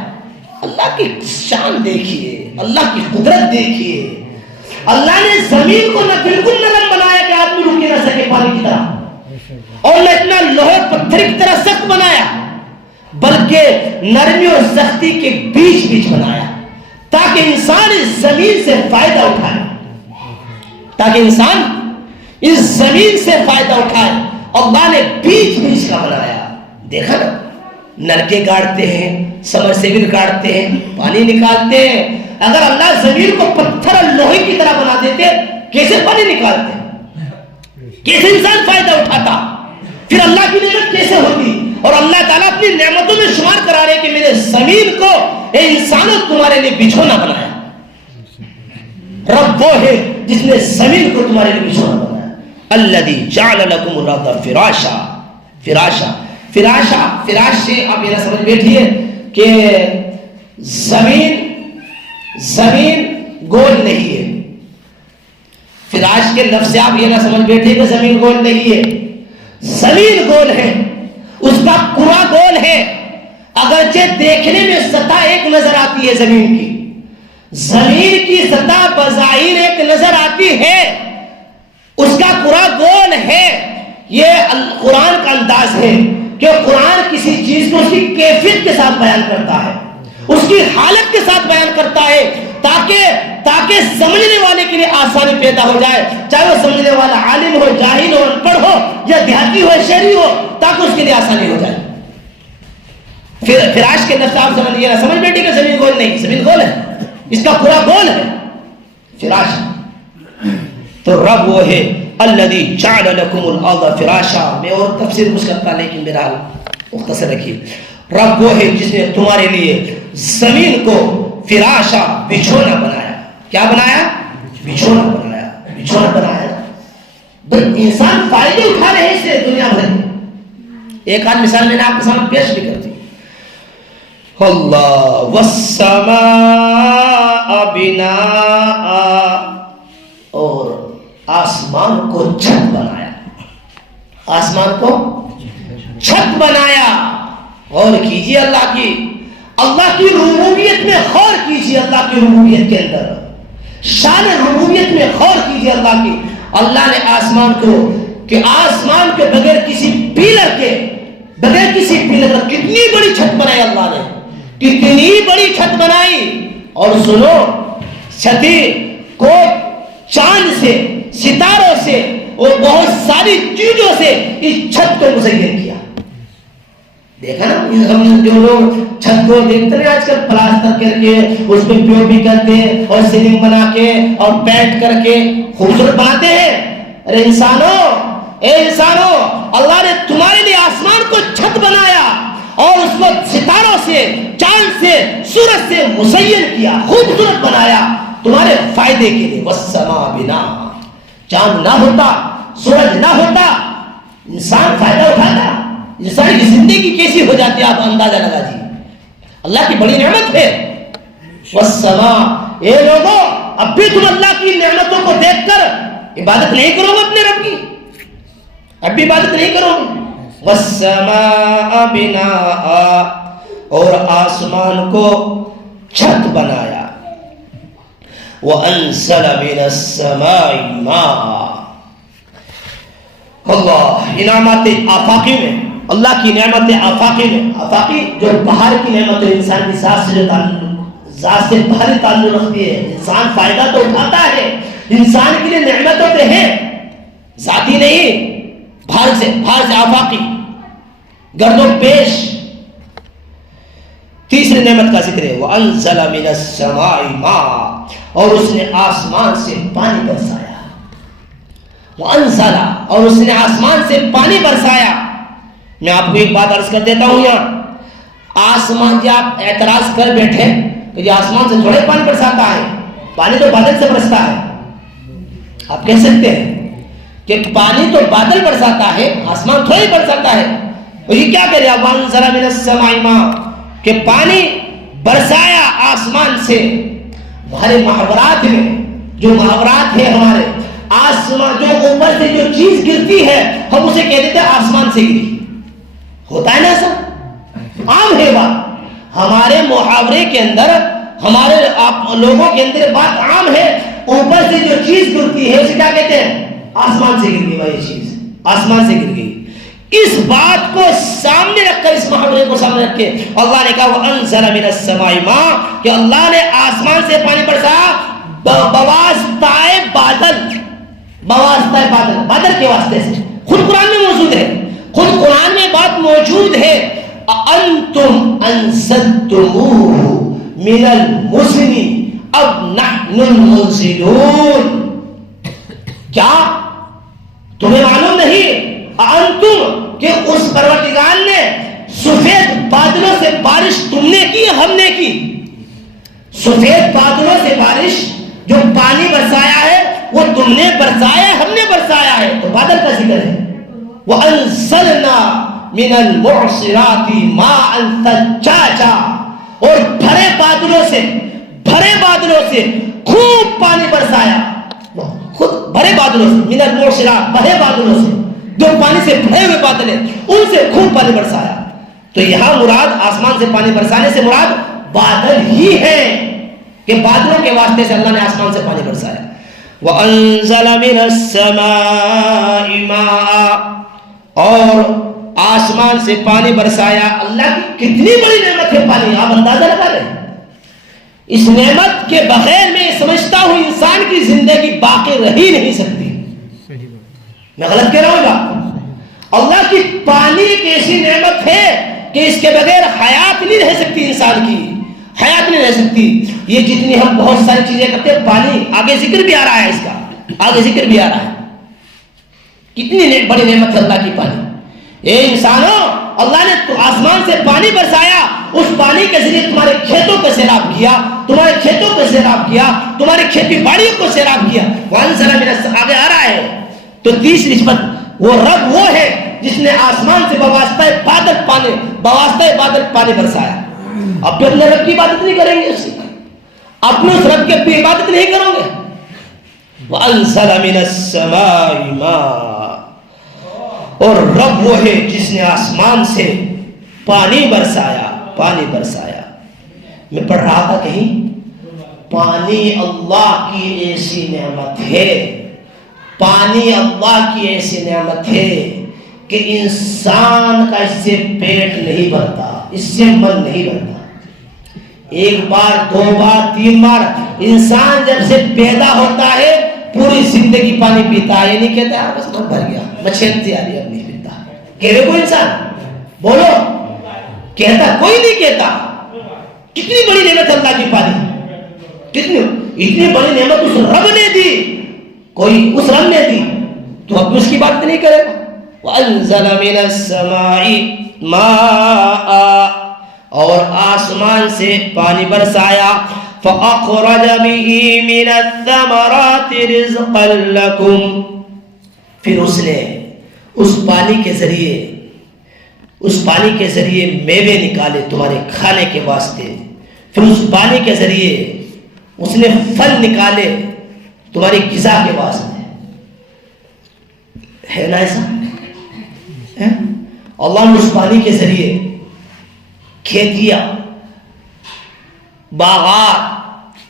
اللہ کی شان دیکھیے، اللہ کی قدرت دیکھیے. اللہ نے زمین کو نہ بالکل نرم بنایا کہ آدمی رک نہ سکے پانی کی طرح، اور نہ اتنا لوہے پتھر کی طرح سخت بنایا، بلکہ نرمی اور سختی کے بیچ بنایا تاکہ انسان اس زمین سے فائدہ اٹھائے. اس زمین سے فائدہ اٹھائے. اللہ نے بیچ کا بنایا. دیکھا نا، نلکے گاڑتے ہیں، سمرسیبل گاڑتے ہیں، پانی نکالتے ہیں. اگر اللہ زمین کو پتھر اور لوہے کی طرح بنا دیتے، کیسے پانی نکالتے، کیسے انسان فائدہ اٹھاتا، پھر اللہ کی نعمت کیسے ہوتی. اور اللہ تعالیٰ اپنی نعمتوں میں شمار کرا رہے کہ میرے زمین کو اے انسانوں تمہارے لیے بچھونا بنایا. رب وہ ہے جس نے زمین کو تمہارے لیے بچھونا بنایا. الذی جعل لکم الارض فراشا. فراش سے آپ یہ نہ سمجھ بیٹھیے کہ زمین گول نہیں ہے. فراش کے لفظ سے آپ یہ نہ سمجھ بیٹھیے کہ زمین گول نہیں ہے. زمین گول ہے، اس کا کرہ گول ہے. اگرچہ دیکھنے میں سطح ایک نظر آتی ہے، زمین کی سطح بظاہر ایک نظر آتی ہے، اس کا کرہ گول ہے. یہ قرآن کا انداز ہے کہ قرآن کسی چیز کو اس کی کیفیت کے ساتھ بیان کرتا ہے، اس کی حالت کے ساتھ بیان کرتا ہے تاکہ سمجھنے والے کے لیے آسانی پیدا ہو جائے. چاہے وہ سمجھنے والا عالم ہو، جاہل ہو، ان پڑھ ہو، یا دیہاتی ہو، شہری ہو، تاکہ اس کے لیے آسانی ہو جائے. فراش کے لفظ آپ سمجھ بیٹھے کہ زمین گول نہیں، زمین گول ہے، اس کا پورا گول ہے فراش. تو رب وہ ہے الذی جعل لکم الارض فراشا. میں اور تفسیر کچھ کرتا لیکن بہرحال مختصر رکھیے. رب وہ ہے جس نے تمہارے لیے زمین کو فراشا بچھونا بنایا. کیا بنایا؟ بچھونا بنایا. انسان فائدے اٹھا رہے ہیں اس سے دنیا بھر میں. ایک آدھ مثال میں نے آپ کے سامنے پیش بھی کر دی. اللہ والسماء بناء، اور آسمان کو چھت بنایا. آسمان کو چھت بنایا. غور کیجیے اللہ کی ربوبیت میں غور کیجیے. اللہ کی ربوبیت کے اندر شان ربوبیت میں غور کیجیے اللہ کی. اللہ نے آسمان کے بغیر کسی پیلر کے کتنی بڑی چھت بنائی. اللہ نے کتنی بڑی چھت بنائی. اور سنو، چھتی کو چاند سے، ستاروں سے اور بہت ساری چیزوں سے اس چھت کو مزین کیا. دیکھا نا ہم جو لوگ چھت کو دیکھتے ہیں آج کل پلاسٹر کر کے اس میں پیو بھی کرتے ہیں اور سیلنگ بنا کے اور پینٹ کر کے خوبصورت بناتے ہیں. ارے انسانوں، اے انسانوں، اللہ نے تمہارے لیے آسمان کو چھت بنایا اور اس کو ستاروں سے، چاند سے، سورج سے مزین کیا، خوبصورت بنایا تمہارے فائدے کے لیے. والسماء بناء، چاند نہ ہوتا، سورج نہ ہوتا، انسان فائدہ اٹھاتا؟ انسان کی زندگی کیسی ہو جاتی ہے آپ اندازہ لگا جی. اللہ کی بڑی نعمت ہے. والسماء، اے لوگوں اب بھی تم اللہ کی نعمتوں کو دیکھ کر عبادت نہیں کرو گے اپنے رب کی؟ اب بھی عبادت نہیں کرو گے؟ والسماء بناء، اور آسمان کو چھت بنایا. وانزل من السماء ماء، اللہ انعامات آفاقی میں، اللہ کی نعمت آفاقی میں، آفاقی جو باہر کی نعمت ہے، انسان کی ذات سے جو ذات سے باہر تعلق رکھتی ہے. انسان فائدہ تو اٹھاتا ہے، انسان کے لیے نعمتوں پہ ہے، ذاتی نہیں، باہر سے آفاقی، گرد و پیش. تیسری نعمت کا ذکر ہے وانزل من السماء ماء، اور اس نے آسمان سے پانی برسایا. وانزل، اور اس نے آسمان سے پانی برسایا. میں آپ کو ایک بات عرض کر دیتا ہوں، یہاں آسمان جب آپ اعتراض کر بیٹھے کہ یہ آسمان سے تھوڑے پانی برساتا ہے، پانی تو بادل سے برستا ہے. آپ کہہ سکتے ہیں کہ پانی تو بادل برساتا ہے، آسمان تھوڑے برساتا ہے. اور یہ کیا کہہ رہا ہے وانزل من السماء ماء، کہ پانی برسایا آسمان سے. ہمارے محاورات میں جو محاورات ہے ہمارے، آسمان جو اوپر سے جو چیز گرتی ہے ہم اسے کہہ دیتے ہیں آسمان سے گری. ہوتا ہے نا ایسا؟ عام ہے بات. ہمارے محاورے کے اندر، ہمارے آپ لوگوں کے اندر بات عام ہے، اوپر سے جو چیز گرتی ہے اسے کیا کہتے ہیں؟ آسمان سے گر گئی. بھائی چیز آسمان سے گر گئی. اس بات کو سامنے رکھ کر، اس محاورے کو سامنے رکھ کے اللہ نے کہا وانزل من السماء ماء، کہ اللہ نے آسمان سے پانی برسایا بواسطہ بادل. بواسطہ بادل، بادل کے واسطے سے. خود قرآن میں موجود ہے، خود قرآن میں بات موجود ہے. انتم انزلتموه من المزن ام نحن المنزلون. کیا تمہیں معلوم نہیں انتم کہ اس پروردگار نے سفید بادلوں سے بارش تم نے کی، ہم نے کی؟ سفید بادلوں سے بارش جو پانی برسایا ہے وہ تم نے برسایا، ہم نے برسایا ہے. تو بادل کا ذکر ہے. وَأَنزَلْنَا مِنَ الْمُعْصِرَاتِ مَاءً ثَجَّاجًا، اور بھرے بادلوں سے خوب پانی برسایا. خود بھرے بادلوں سے، من المعصرات، بھرے بادلوں سے، جو پانی سے بھرے ہوئے بادل ہیں ان سے خوب پانی برسایا. تو یہاں مراد آسمان سے پانی برسانے سے مراد بادل ہی ہے، کہ بادلوں کے واسطے سے اللہ نے آسمان سے پانی برسایا. وَأَنزَلَ مِنَ السَّمَاءِ مَاءً، اور آسمان سے پانی برسایا. اللہ کی کتنی بڑی نعمت ہے پانی، آپ اندازہ لگا رہے ہیں. اس نعمت کے بغیر میں سمجھتا ہوں انسان کی زندگی باقی رہ ہی نہیں سکتی. میں غلط کہہ رہا ہوں بات؟ اللہ کی پانی ایک ایسی نعمت ہے کہ اس کے بغیر حیات نہیں رہ سکتی، انسان کی حیات نہیں رہ سکتی. یہ جتنی ہم بہت ساری چیزیں کرتے ہیں، پانی آگے ذکر بھی آ رہا ہے، اس کا آگے ذکر بھی آ رہا ہے. کتنی بڑی نعمت ہے اللہ کی پانی. اے انسانوں، اللہ نے تو آسمان سے پانی برسایا، اس پانی کے ذریعے تمہارے کھیتوں کو سیراب کیا، تمہارے کھیتوں کو سیراب کیا، تمہاری کھیتی باڑیوں کو سیراب کیا. وانزل من السماء آگے آ رہا ہے. تو تیسری نسبت وہ رب وہ ہے جس نے آسمان سے بواسطہ بادل پانی برسایا. اب بھی اپنے رب کی عبادت نہیں کریں گے، اپنے اس رب کی عبادت نہیں کرو گے. وانزل من السماء ماء، اور رب وہ ہے جس نے آسمان سے پانی برسایا. میں پڑھ رہا تھا کہیں، پانی اللہ کی ایسی نعمت ہے، پانی اللہ کی ایسی نعمت ہے کہ انسان کا اس سے پیٹ نہیں بھرتا، اس سے من نہیں بھرتا. ایک بار، دو بار، تین بار. انسان جب سے پیدا ہوتا ہے پوری زندگی پانی پیتا ہے. یہ نہیں کہتا ہے بس من بھر گیا مچھلی آ رہی ہے اب نہیں پیتا. کہہ کوئی انسان بولو کہتا؟ کوئی نہیں کہتا. کتنی بڑی نعمت اللہ کی پانی، کتنی اتنی بڑی نعمت اس رب نے دی، کوئی اس رب نے دی تو اب اس کی بات نہیں کرے گا. وَأَنزَلَ مِنَ السَّمَاءِ مَاءً، اور آسمان سے پانی برسایا. فَأَخْرَجَ بِهِ مِنَ الثَّمَرَاتِ رِزْقًا لَكُمْ، پھر اس نے اس پانی کے ذریعے میوے نکالے تمہارے کھانے کے واسطے. پھر اس پانی کے ذریعے اس نے پھل نکالے تمہاری غذا کے واسطے. ہے نا ایسا؟ اللہ نے اس پانی کے ذریعے کھیتیاں، باغات،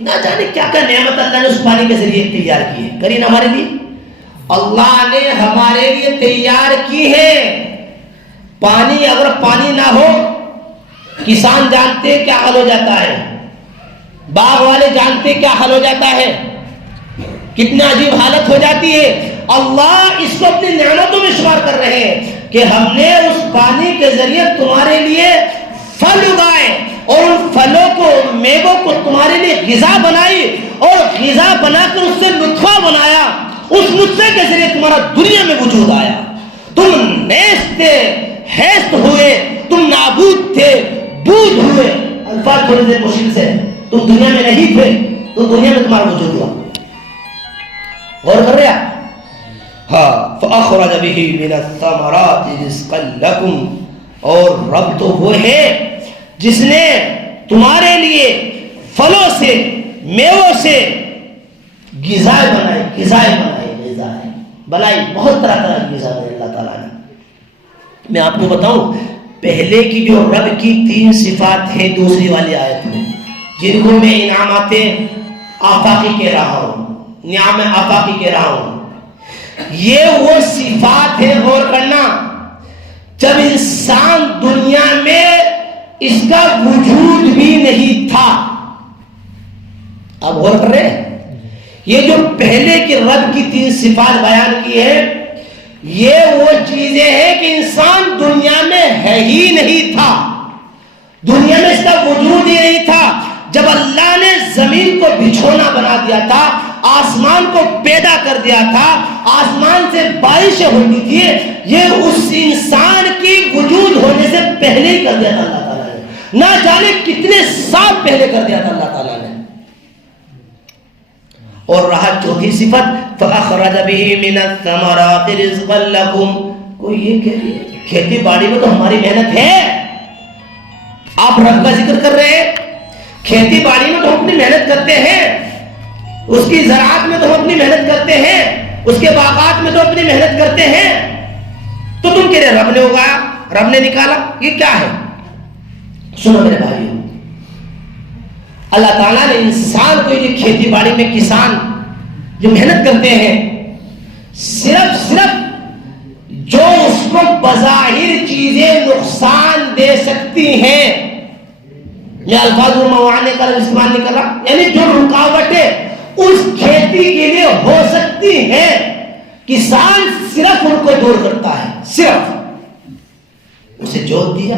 نہ جانے کیا کیا نعمت اللہ نے اس پانی کے ذریعے تیار کی ہے. کرین ہمارے لیے اللہ نے ہمارے لیے تیار کی ہے. پانی، اگر پانی نہ ہو کسان جانتے کیا حل ہو جاتا ہے، باغ والے جانتے کیا حل ہو جاتا ہے، کتنا عجیب حالت ہو جاتی ہے. اللہ اس کو اپنی نعمتوں میں شمار کر رہے ہیں کہ ہم نے اس پانی کے ذریعے تمہارے لیے پھل اگائے اور ان پھلوں کو، میووں کو تمہارے لیے غذا بنائی اور غذا بنا کر اس سے نطفہ بنایا. اس نطفے کے ذریعے تمہارا دنیا میں وجود آیا. تم نیست تھے، ہیست ہوئے، تم نابود تھے، بود ہوئے. الفاظ تھوڑے سے مشکل سے، تم دنیا میں نہیں تھے تو دنیا میں تمہارا وجود ہوا. غور کر رہے ہیں؟ ہاں. فَأَخْرَجَ بِهِ مِنَ الثَّمَرَاتِ رِزْقًا لَكُمْ، اور رب تو وہ ہے جس نے تمہارے لیے پھلوں سے، میووں سے غذائیں بنائی. بہت طرح کی غذا بنائی اللہ تعالیٰ نے. میں آپ کو بتاؤں، پہلے کی جو رب کی 3 صفات ہیں دوسری والی آیت میں، جن کو میں انعامات آفاقی کہہ رہا ہوں، نعم آفاقی کہہ رہا ہوں، یہ وہ صفات ہے. غور کرنا، جب انسان دنیا میں اس کا وجود بھی نہیں تھا. آپ غور کر رہے ہیں؟ یہ جو پہلے کی رب کی 3 صفات بیان کی ہے، یہ وہ چیزیں ہیں کہ انسان دنیا میں ہے ہی نہیں تھا، دنیا میں اس کا وجود ہی نہیں تھا. جب اللہ نے زمین کو بچھونا بنا دیا تھا، آسمان کو پیدا کر دیا تھا، آسمان سے بارشیں ہوتی تھی، یہ اس انسان کی وجود ہونے سے پہلے ہی کر دیا تھا اللہ تعالیٰ نے. نہ جانے کتنے سال پہلے کر دیا تھا اللہ تعالیٰ نے. اور رہا چوتھی صفت، فَأَخْرَجَ بِهِ مِنَ الثَّمَرَاتِ رِزْقًا لَكُمْ. کوئی یہ کہ کھیتی باڑی میں تو ہماری محنت ہے. آپ رب کا ذکر کر رہے ہیں، کھیتی باڑی میں تو ہم اپنی محنت کرتے ہیں، اس کی زراعت میں تو ہم اپنی محنت کرتے ہیں، اس کے باغات میں تو اپنی محنت کرتے ہیں. تو تم کہہ رہے رب نے اگایا، رب نے نکالا، یہ کیا ہے؟ سنو میرے بھائیو، اللہ تعالیٰ نے انسان کو یہ کھیتی باڑی میں کسان جو محنت کرتے ہیں، صرف جو اس کو بظاہر چیزیں نقصان دے سکتی ہیں، میں الفاظ موانے کا استعمال نہیں کر رہا، یعنی جو رکاوٹیں اس کھیتی کے لیے ہو سکتی ہیں، کسان صرف ان کو دور کرتا ہے. صرف اسے جوت دیا،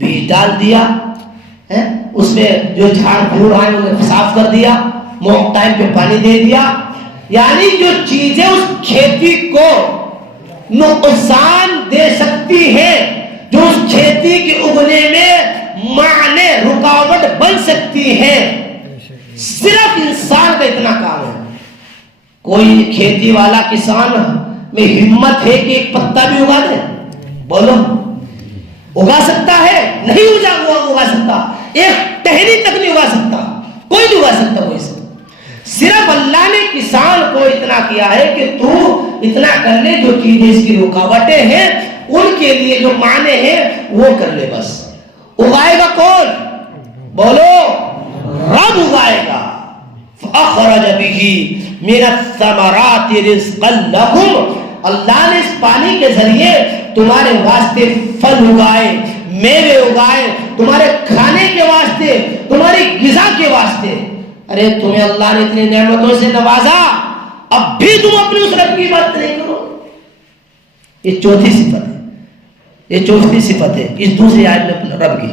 بیج ڈال دیا، اس میں جو جھاڑ پھوڑ آئے انہیں صاف کر دیا، موقع ٹائم پہ پانی دے دیا. یعنی جو چیزیں اس کھیتی کو نقصان دے سکتی ہیں، جو اس کھیتی کے اگنے میں معنی رکاوٹ بن سکتی ہیں، صرف انسان کا اتنا کام ہے. کوئی کھیتی والا کسان میں ہمت ہے کہ ایک پتا بھی اگا دے؟ بولو، اگا سکتا ہے؟ نہیں اگا سکتا. ایک ٹہنی تک نہیں اگا سکتا، کوئی نہیں اگا سکتا. کوئی سے صرف اللہ نے کسان کو اتنا کیا ہے کہ تو اتنا کر لے، جو چیزیں اس کی رکاوٹیں ہیں ان کے لیے جو معنی ہیں وہ کر لے. بس اگائے گا کون؟ بولو، رب اگائے گا. فَأَخْرَجَ بِهِ مِنَ الثَّمَرَاتِ رِزْقًا لَكُمْ. اللہ نے اس پانی کے ذریعے تمہارے واسطے پھل اگائے، میوے اگائے تمہارے کھانے کے واسطے، تمہاری غذا کے واسطے. ارے تمہیں اللہ نے اتنی نعمتوں سے نوازا، اب بھی تم اپنے اس رب کی بات نہیں کرو. یہ چوتھی صفت ہے، یہ چوتھی صفت ہے اس دوسری آیت میں اپنے رب کی.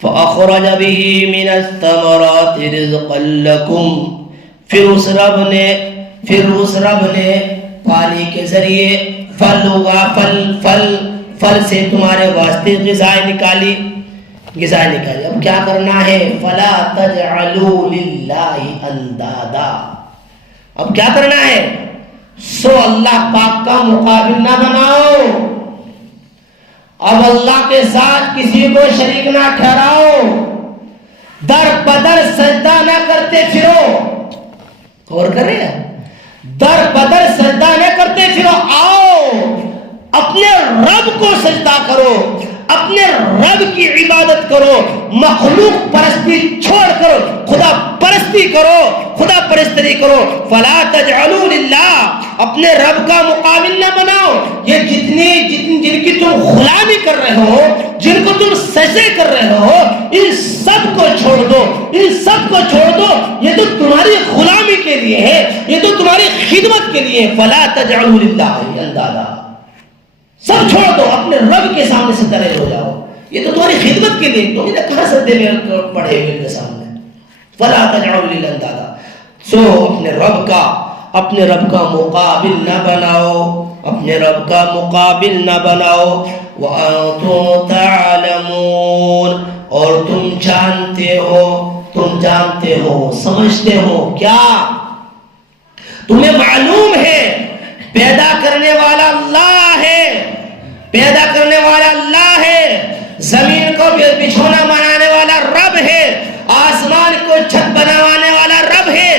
فَأَخْرَجَ بِهِ مِنَ الثَّمَرَاتِ رِزْقًا لَكُمْ، پھر اس رب نے پانی کے ذریعے پھل ہوا، پھل سے تمہارے واسطے غذائیں نکالی. اب کیا کرنا ہے؟ فَلَا تَجْعَلُوا لِلَّهِ أَنْدَادًا، اب کیا کرنا ہے؟ سو اللہ پاک کا مقابل نہ بناؤ، اب اللہ کے ساتھ کسی کو شریک نہ ٹھہراؤ، در بدر سجدہ نہ کرتے پھرو. غور کریں، در بدر سجدہ نہ کرتے پھرو، آؤ اپنے رب کو سجدہ کرو، اپنے رب کی عبادت کرو، مخلوق پرستی چھوڑ کر خدا پرستی کرو، خدا پرستی کرو. فلا تجعلوا للہ، اپنے رب کا مقابل نہ بناؤ. یہ جن کی تم غلامی کر رہے ہو، جن کو تم سجدے کر رہے ہو، ان سب کو چھوڑ دو، ان سب کو چھوڑ دو. یہ تو تمہاری غلامی کے لیے ہے، یہ تو تمہاری خدمت کے لیے. فلا تجعلوا للہ اندادا، سب چھوڑ دو، اپنے رب کے سامنے سے ترے ہو جاؤ. یہ تو تمہاری خدمت کے لیے، تم نے کہاں سجدے میں پڑے ہوئے کے سامنے. فلا تجعلوا للہ اندادا، سو اپنے رب کا مقابل نہ بناؤ، اپنے رب کا مقابل نہ بناؤ. وَأَنْتُمْ تَعْلَمُونَ، اور تم جانتے ہو سمجھتے ہو. کیا تمہیں معلوم ہے پیدا کرنے والا اللہ ہے، پیدا کرنے والا اللہ ہے، زمین کو بچھونا بنانے والا رب ہے، آسمان کو چھت بنانے والا رب ہے،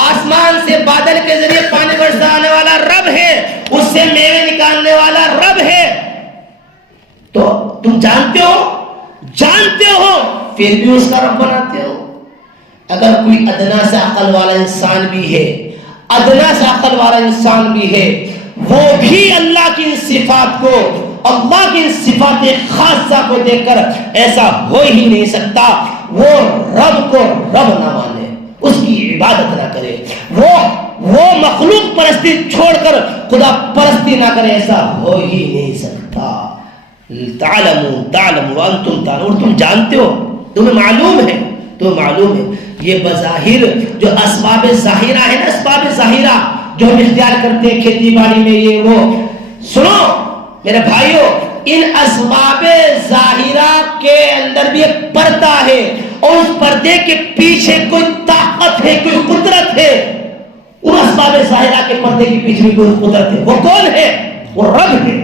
آسمان سے بادل کے ذریعے پانی برسانے والا رب ہے، اس سے میوے نکالنے والا رب ہے. تو تم جانتے ہو پھر بھی اس کا رب بناتے ہو. اگر کوئی ادنا سے عقل والا انسان بھی ہے، وہ بھی اللہ کی صفات کو، اللہ کی صفات خاصہ کو دیکھ کر ایسا ہو ہی نہیں سکتا وہ رب کو رب نہ مانے، اس کی عبادت نہ کرے، وہ مخلوق پرستی چھوڑ کر خدا پرستی نہ کرے، ایسا ہو ہی نہیں سکتا. تعلمون وانتم تعلمون، تم جانتے ہو، تمہیں معلوم ہے. یہ بظاہر جو اسباب ظاہرہ ہے نا، اسباب ظاہرہ جو ہم اختیار کرتے ہیں کھیتی باڑی میں، یہ وہ، سنو میرے بھائیو، ان اسباب ظاہرہ کے اندر بھی ایک پردہ ہے، اور اس پردے کے پیچھے کوئی طاقت ہے، کوئی قدرت ہے. ان اسباب ظاہرہ کے پردے کے پیچھے بھی کوئی قدرت ہے. وہ کون ہے؟ وہ رب ہے.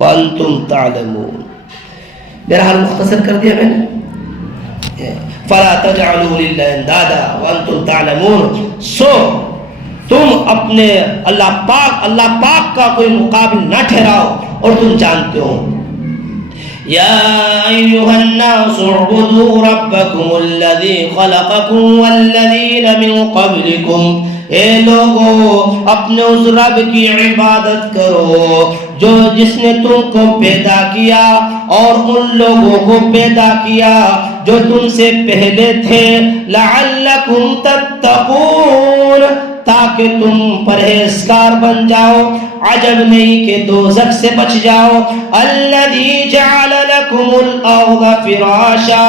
وانتم تعلمون. بہرحال مختصر کر دیا میں نے. فلا تجعلوا للہ اندادا وانتم تعلمون، سو تم اپنے اللہ پاک کا کوئی مقابل نہ ٹھہراؤ اور تم جانتے ہو. یا ایھا الناس اعبدوا ربکم الذی خلقکم والذین من قبلکم، اے لوگو اپنے اس رب کی عبادت کرو جس نے تم کو پیدا کیا اور ان لوگوں کو پیدا کیا جو تم سے پہلے تھے. لعلکم تتقون، تاکہ تم پرہیزگار بن جاؤ، عجب نہیں کہ دوزخ سے بچ جاؤ. الذی جعل لکم الارض فراشا،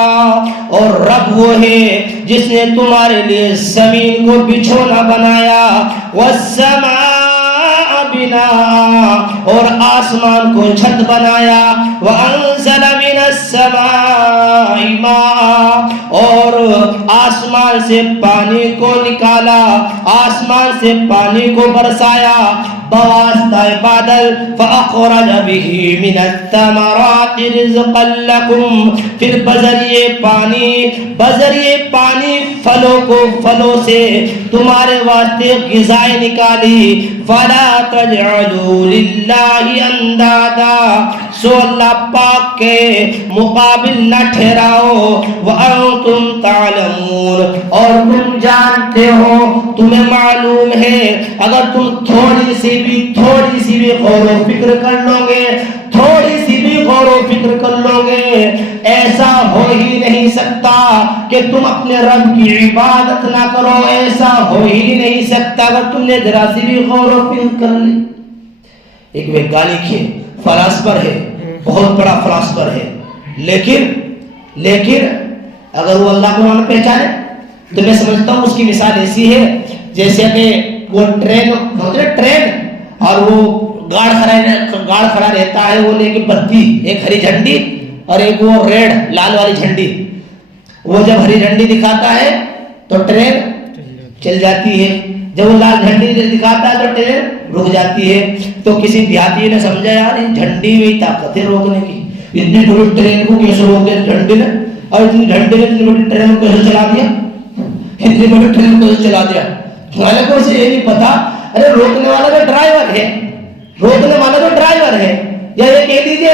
اور رب وہ ہے جس نے تمہارے لیے زمین کو بچھونا بنایا. والسماء بناء، اور آسمان کو چھت بنایا. وانزل من السماء ماء، اور آسمان سے پانی کو نکالا، آسمان سے پانی کو برسایا بواسطہ بادل. فاخرج به من الثمرات رزقا لكم، پھر بذریعے پانی فلوں سے تمہارے واسطے غذائیں نکالی. فلا تجعلوا للہ اندادا، سو اللہ پاک کے مقابل نہ ٹھہراؤ، وانتم تعلمون، اور تم جانتے ہو، تمہیں معلوم ہے، اگر تم تھوڑی سی بھی غور و فکر کر لو گے، تھوڑی سی بھی غور و فکر کر لو گے، ایسا ہو ہی نہیں سکتا کہ تم اپنے رب کی عبادت نہ کرو، ایسا ہو ہی نہیں سکتا اگر تم نے ذرا سی بھی غور و فکر کر لی۔ ایک ویگانک ہے، فلاسفر ہے، بہت بڑا فلاسفر ہے، لیکن اگر وہ اللہ کو نہ پہچانے تو میں سمجھتا ہوں اس کی مثال ایسی ہے جیسے کہ وہ ٹرین اور وہ گاڑ کھڑا رہتا ہے، وہ لے کے بتی، ایک ہری جھنڈی اور ایک وہ ریڈ لال والی جھنڈی، وہ جب ہری جھنڈی دکھاتا ہے تو ٹرین چل جاتی ہے، جب وہ لال جھنڈی دکھاتا ہے تو ٹرین رک جاتی ہے۔ تو کسی دیہاتی نے سمجھا یار ان جھنڈی میں طاقت ہے روکنے کی، اتنی بڑی ٹرین کو کیسے روک دیا جھنڈی نے، اور اتنی جھنڈی نے اتنی بڑی ٹرین کو کیسے چلا دیا، اتنی بڑی ٹرین کو کیسے چلا دیا۔ ہمارے کو اسے یہ نہیں پتا، ارے روکنے والا تو ڈرائیور ہے، یا یہ کہہ دیجیے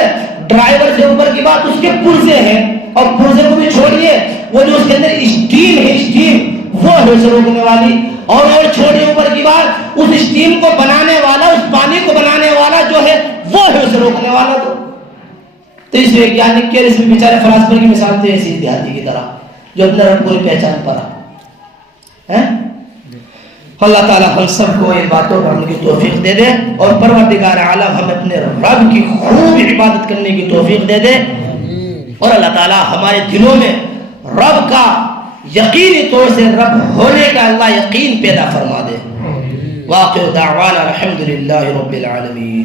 ڈرائیور سے اوپر کی بات اس کے پرزے ہیں، اور پرزے کو بھی چھوڑیے، وہ جو اس کے اندر اسٹیم ہے وہ ہے اسے روکنے والی، اور چھوڑیے اوپر کی بات اس اسٹیم کو بنانے والا، اس پانی کو بنانے والا جو ہے وہ ہے اسے روکنے والا۔ تو اس ویگیانک کے اس میں بیچارے فلاسفر کی مثال تو ایسی دیہاتی کی طرح جو اپنے رب کو پہچان پا۔ اللہ تعالیٰ ہم سب کو ان باتوں پر عمل کی توفیق دے دے، اور پروردگار عالم ہمیں اپنے رب کی خوب عبادت کرنے کی توفیق دے دے، اور اللہ تعالیٰ ہمارے دلوں میں رب کا یقینی طور سے رب ہونے کا اللہ یقین پیدا فرما دے۔ واقع دعوانا الحمدللہ رب العالمین۔